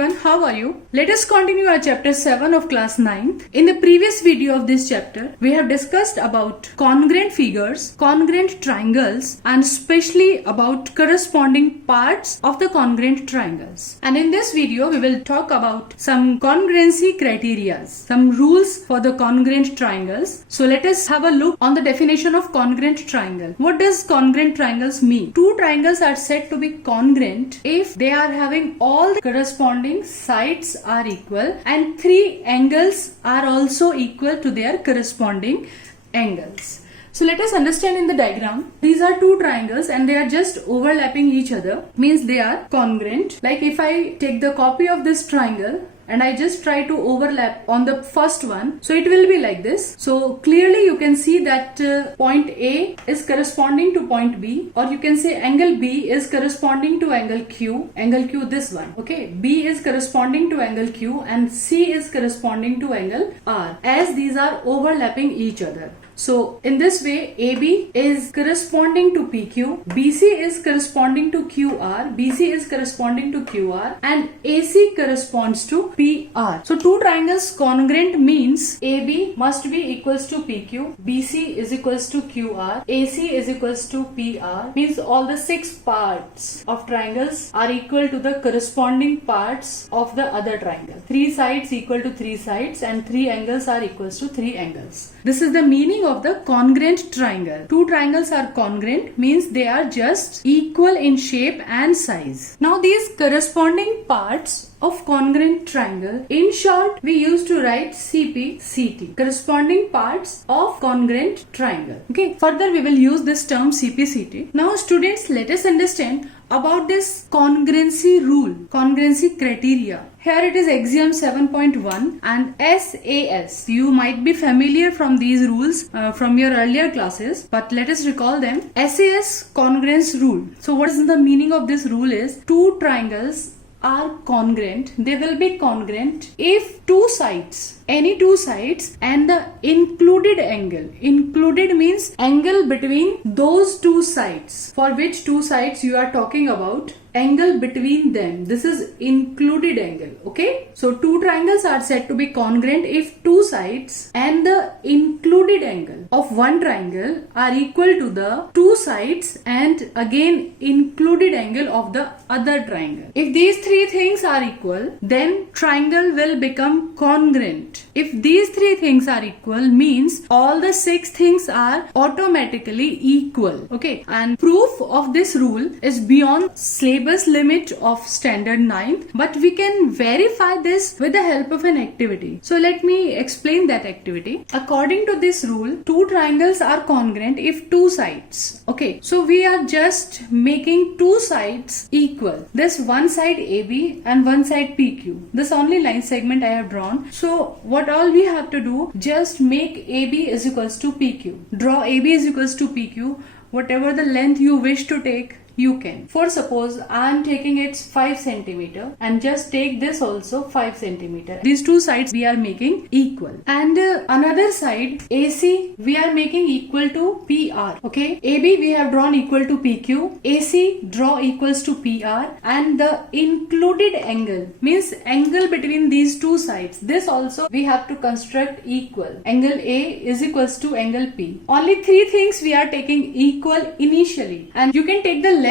everyone, how are you? Let us continue our chapter 7 of class 9th. In the previous video of this chapter, we have discussed about congruent figures, congruent triangles, and especially about corresponding parts of the congruent triangles. And in this video, we will talk about some congruency criteria, some rules for the congruent triangles. So let us have a look on the definition of congruent triangle. What does congruent triangles mean? Two triangles are said to be congruent if they are having all the corresponding sides are equal and three angles are also equal to their corresponding angles. So let us understand in the diagram. These are two triangles and they are just overlapping each other, means they are congruent. Like if I take the copy of this triangle and I just try to overlap on the first one, so it will be like this. So clearly you can see that point A is corresponding to point B, or you can say angle B is corresponding to angle Q this one, okay. B is corresponding to angle Q and C is corresponding to angle R, as these are overlapping each other. So in this way, AB is corresponding to PQ, BC is corresponding to QR, BC is corresponding to QR, and AC corresponds to PR. So two triangles congruent means AB must be equals to PQ, BC is equals to QR, AC is equals to PR, means all the six parts of triangles are equal to the corresponding parts of the other triangle. Three sides equal to three sides and three angles are equals to three angles. This is the meaning of the congruent triangle. Two triangles are congruent means they are just equal in shape and size. Now these corresponding parts of congruent triangle, in short we used to write CP/CT, corresponding parts of congruent triangle. Okay, further we will use this term CP/CT. Now students, let us understand about this congruency rule, congruency criteria. Here it is axiom 7.1 and SAS. You might be familiar from these rules from your earlier classes, but let us recall them. Sas Congruence Rule. So what is the meaning of this rule is, two triangles are congruent, they will be congruent if two sides, any two sides, and the included angle, included means angle between those two sides, for which two sides you are talking about, angle between them, this is included angle. Okay, so two triangles are said to be congruent if two sides and the included angle of one triangle are equal to the two sides and again included angle of the other triangle. If these three things are equal, then triangle will become congruent. If these three things are equal, means all the six things are automatically equal. Okay, and proof of this rule is beyond syllabus limit of standard 9th, but we can verify this with the help of an activity. So let me explain that activity. According to this rule, two triangles are congruent if two sides. Okay, so we are just making two sides equal. This one side AB and one side PQ. This only line segment I have drawn. So what all we have to do, just make AB is equals to PQ. Draw AB is equals to PQ. Whatever the length you wish to take, you can. For suppose I am taking it 5 cm and just take this also 5 cm. These two sides we are making equal. And another side AC we are making equal to PR. Okay, AB we have drawn equal to PQ, AC draw equals to PR, and the included angle means angle between these two sides. This also we have to construct equal. Angle A is equals to angle P. Only three things we are taking equal initially, and you can take the length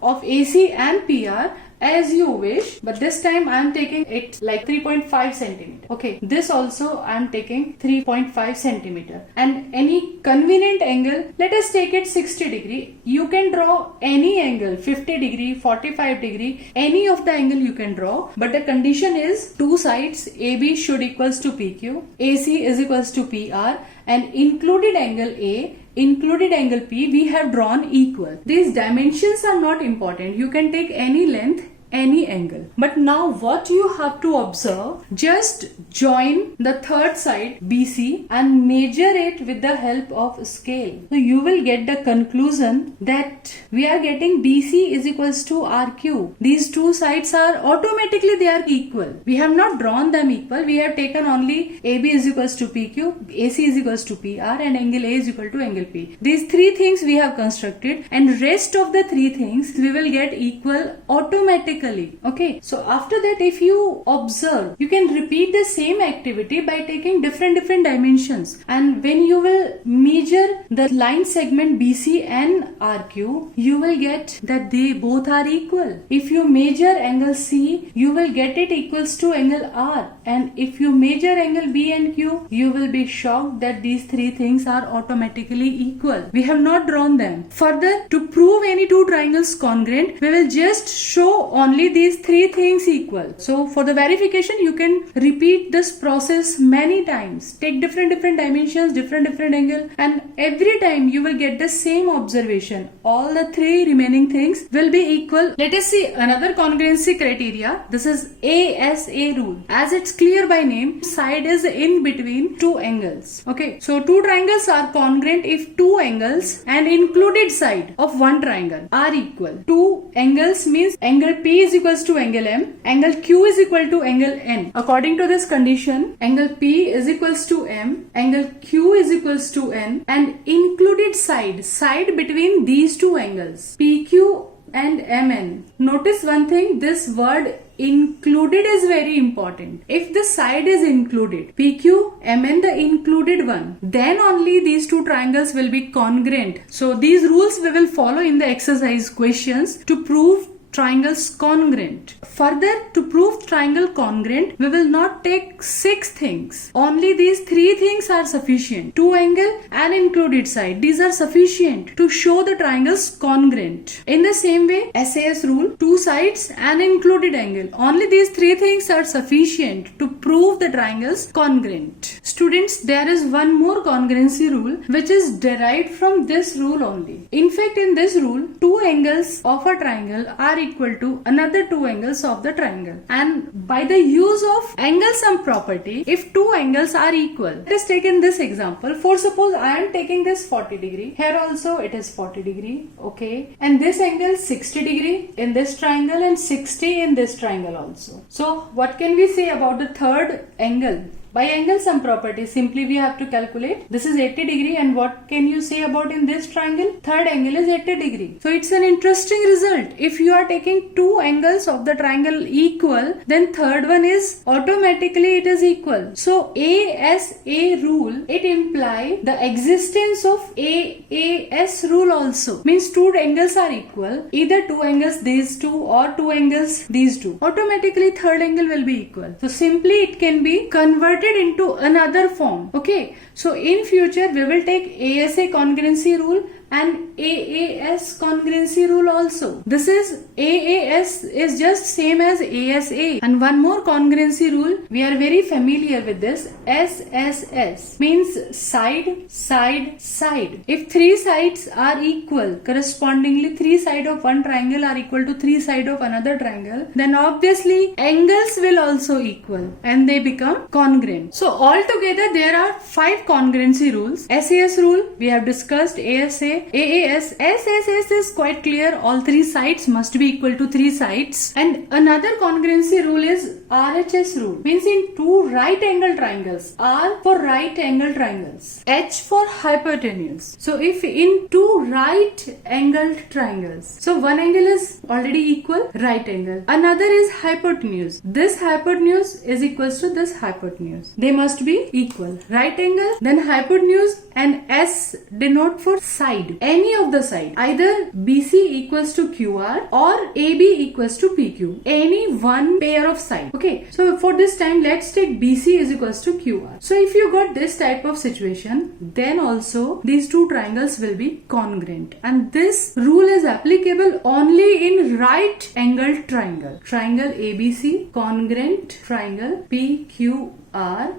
of AC and PR as you wish, but this time I am taking it like 3.5 centimeter. Okay, this also I am taking 3.5 centimeter, and any convenient angle, let us take it 60 degree. You can draw any angle, 50 degree, 45 degree, any of the angle you can draw, but the condition is two sides AB should equals to PQ, AC is equals to PR, and included angle A, included angle P we have drawn equal. These dimensions are not important. You can take any length, any angle. But now what you have to observe, just join the third side BC and measure it with the help of scale. So you will get the conclusion that we are getting BC is equals to RQ. These two sides are automatically they are equal. We have not drawn them equal. We have taken only AB is equals to PQ, AC is equals to PR, and angle A is equal to angle P. These three things we have constructed, and rest of the three things we will get equal automatically automatically. Okay, so after that, if you observe, you can repeat the same activity by taking different dimensions, and when you will measure the line segment BC and RQ, you will get that they both are equal. If you measure angle C, you will get it equals to angle R, and if you measure angle B and Q, you will be shocked that these three things are automatically equal. We have not drawn them. Further, to prove any two triangles congruent, we will just show only these three things equal. So for the verification, you can repeat this process many times. Take different dimensions, different angle, and every time you will get the same observation. All the three remaining things will be equal. Let us see another congruency criteria. This is ASA rule. As it's clear by name, side is in between two angles. Okay, so two triangles are congruent if two angles and included side of one triangle are equal. Two angles means angle P is equals to angle M, angle Q is equal to angle N. According to this condition, angle P is equals to M, angle Q is equals to N, and included side between these two angles PQ and MN. Notice one thing, this word included is very important. If the side is included, PQ, MN, the included one, then only these two triangles will be congruent. So these rules we will follow in the exercise questions to prove triangles congruent. Further, to prove triangle congruent, we will not take 6 things. Only these 3 things are sufficient. Two angle and included side. These are sufficient to show the triangles congruent. In the same way, SAS rule, two sides and included angle. Only these 3 things are sufficient to prove the triangles congruent. Students, there is one more congruency rule which is derived from this rule only. In fact, in this rule, two angles of a triangle are equal to another two angles of the triangle, and by the use of angle sum property, if two angles are equal, let us take in this example. For suppose I am taking this 40 degree, here also it is 40 degree, okay, and this angle 60 degree in this triangle and 60 in this triangle also. So what can we say about the third angle? By angle sum property, simply we have to calculate. This is 80 degree, and what can you say about in this triangle? Third angle is 80 degree. So it's an interesting result. If you are taking two angles of the triangle equal, then third one is automatically it is equal. So ASA rule, it implies the existence of AAS rule also. Means two angles are equal. Either two angles these two or two angles these two. Automatically third angle will be equal. So simply it can be converted into another form. Okay, so in future we will take ASA congruency rule and AAS congruency rule also. This is AAS is just same as ASA, and one more congruency rule we are very familiar with this, SSS means side side side. If three sides are equal, correspondingly three sides of one triangle are equal to three sides of another triangle, then obviously angles will also equal and they become congruent. So altogether there are 5 congruency rules. SAS rule we have discussed, ASA, AAS, SSS is quite clear. All three sides must be equal to three sides. And another congruency rule is RHS rule. Means in two right angle triangles, R for right angle triangles, H for hypotenuse. So if in two right angled triangles, so one angle is already equal, right angle. Another is hypotenuse. This hypotenuse is equals to this hypotenuse. They must be equal. Right angle, then hypotenuse, and S denote for side. Any of the side, either BC equals to QR or AB equals to PQ. Any one pair of side. Okay, so for this time let's take BC is equals to QR. So if you got this type of situation, then also these two triangles will be congruent, and this rule is applicable only in right angled triangle. Triangle ABC, congruent triangle PQR.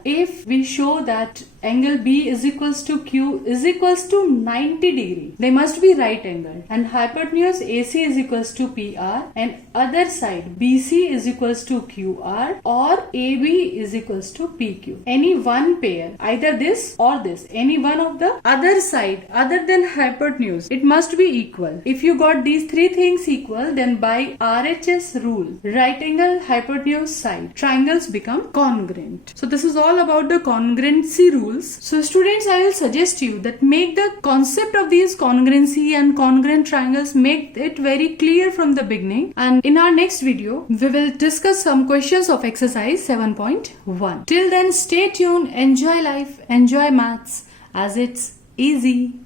If we show that angle B is equals to Q is equals to 90 degree, they must be right angle, and hypotenuse AC is equals to PR, and other side BC is equals to QR or AB is equals to PQ. Any one pair, either this or this, any one of the other side other than hypotenuse, it must be equal. If you got these three things equal, then by RHS rule, right angle, hypotenuse, side, triangles become congruent. So this is all about the congruency rules. So students, I will suggest you that make the concept of these congruency and congruent triangles, make it very clear from the beginning. And in our next video, we will discuss some questions of exercise 7.1. Till then, stay tuned, enjoy life, enjoy maths, as it's easy.